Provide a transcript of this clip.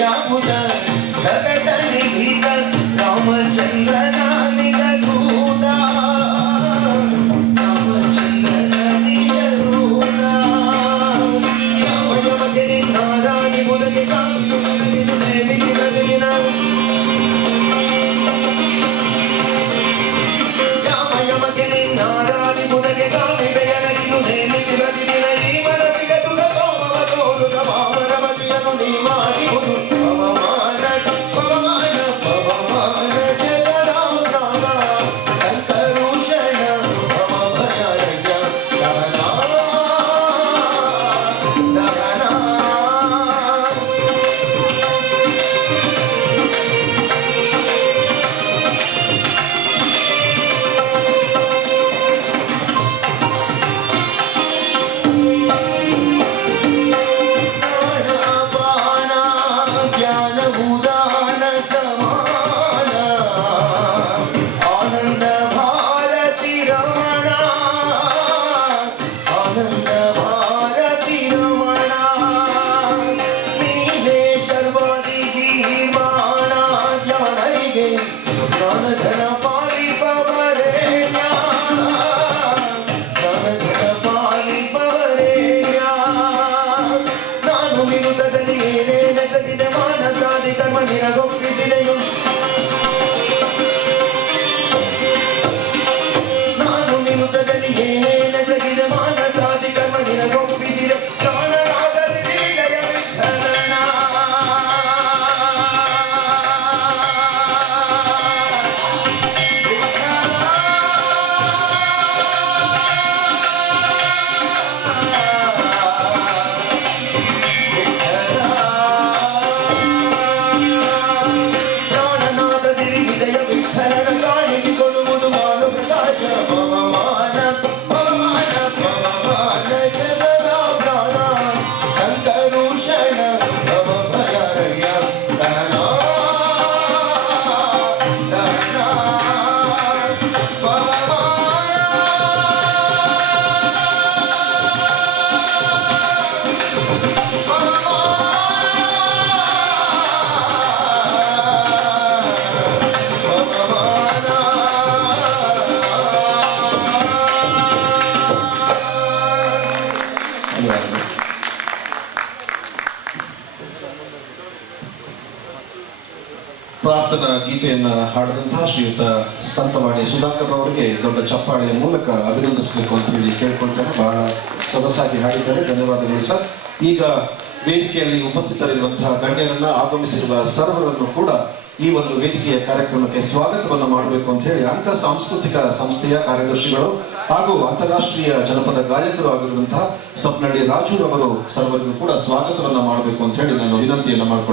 ಯಾವುದ ಸತತ ನಿಧಿತ ರಾಮಚಂದ್ರನ ನಿಜದೂತ ರಾಮಚಂದ್ರನ ನಿಜದೂತ ಯಾವ ಯಮಗೆ ನಾರಾಯಣಿ ಮುದಗೆ ಕಾಂತು ನೇಮಿಸಿದ ದಿನ ಯಾವ ಯಮಗೆ ನಾರಾಯಣಿ ಮುದಗೆ ಕಾಮಿ ಬೆಯರಗಿದು ನೇಮಿಸಿದ ದಿನ ಈ ಮನಸ್ಸಿಗೆ ಸುಖ ಸೋಮವ ತೋರುದ ಮಾಮರ ಮತಿಯನ್ನು ನೀ ಮಾಡಿ ಹುಡು ಪವಮಾನ ಪವಮಾನ ಪವಮಾನ ಜಗರಾಮ ಸಂತರುಷಣ ಭವ ಭಯರಯ್ಯ ದಹನ ದಹನ ಜ್ಞಾನಭೂದಾನ ಸಮಾನ ಆನಂದ ಭಾರತಿ ರಮಣ ಆನಂದ ಭಾರತಿ ರಮಣ ನೀನೇ ಸರ್ವಾದಿ ಗೀರ್ವಾಣ ಜ್ಞಾನರಿಗೆ ಜ್ಞಾನಧನ ಪಾಲಿಪವರೇಣ್ಯ ಜ್ಞಾನಧನ ಪಾಲಿಪವರೇಣ್ಯ ನಾನು ವಿರುದ್ಧದಲ್ಲಿ ಏನೇ ನೆಸಗಿದೆ ಮಾನಸಾದಿ ಕರ್ಮ ನಿನಗೊಪ್ಪಿಸಿದೆಯು ನಾನು ವಿರುದ್ಧದಲ್ಲಿ ಏನೇ ನೆಸಗಿದೆ ಮಾನಸಾದಿ ಕರ್ಮ ನಿನಗೊಪ್ಪಿಸಿದೆ ಪ್ರಾಣನಾಗಲಿ ಜಯ ವಿಠಲನ ಪ್ರಾಣನಾದ ಸಿರಿ ವಿಜಯ ವಿಠಲನ ಕಾಣಿಸಿಕೊಳ್ಳುವುದು ಮಾನು ಪ್ರಕಾಶ ಪವಮಾನ ಪವಮಾನ ಪವಮಾನ ಜಗದ ಪ್ರಾಣ ಸಂತರುಷಣ ಭವ ಭಯರಯ್ಯ ದಹನ ದಹನ ಪ್ರಾರ್ಥನಾ ಗೀತೆಯನ್ನ ಹಾಡಿದಂತಹ ಶ್ರೀಯುತ ಸಂತವಾಣಿ ಸುಧಾಕರ್ ಅವರಿಗೆ ದೊಡ್ಡ ಚಪ್ಪಾಳೆಯ ಮೂಲಕ ಅಭಿನಂದಿಸಬೇಕು ಅಂತ ಹೇಳಿ ಕೇಳ್ಕೊಳ್ತೇನೆ. ಬಹಳ ಸೊಗಸಾಗಿ ಹಾಡಿದ್ದಾರೆ, ಧನ್ಯವಾದಗಳು ಸರ್. ಈಗ ವೇದಿಕೆಯಲ್ಲಿ ಉಪಸ್ಥಿತರಿರುವಂತಹ ಗಣ್ಯರನ್ನ ಆಗಮಿಸಿರುವ ಸರ್ವರನ್ನು ಕೂಡ ಈ ಒಂದು ವೇದಿಕೆಯ ಕಾರ್ಯಕ್ರಮಕ್ಕೆ ಸ್ವಾಗತವನ್ನು ಮಾಡಬೇಕು ಅಂತ ಹೇಳಿ ಅಂಕ ಸಾಂಸ್ಕೃತಿಕ ಸಂಸ್ಥೆಯ ಕಾರ್ಯದರ್ಶಿಗಳು ಹಾಗೂ ಅಂತಾರಾಷ್ಟ್ರೀಯ ಜನಪದ ಗಾಯಕರು ಆಗಿರುವಂತಹ ಸಪ್ನಳ್ಳಿ ರಾಜು ಅವರು ಸರ್ವರಿಗೂ ಕೂಡ ಸ್ವಾಗತವನ್ನ ಮಾಡಬೇಕು ಅಂತ ಹೇಳಿ ನಾನು ವಿನಂತಿಯನ್ನ ಮಾಡಿಕೊಳ್ತೇನೆ.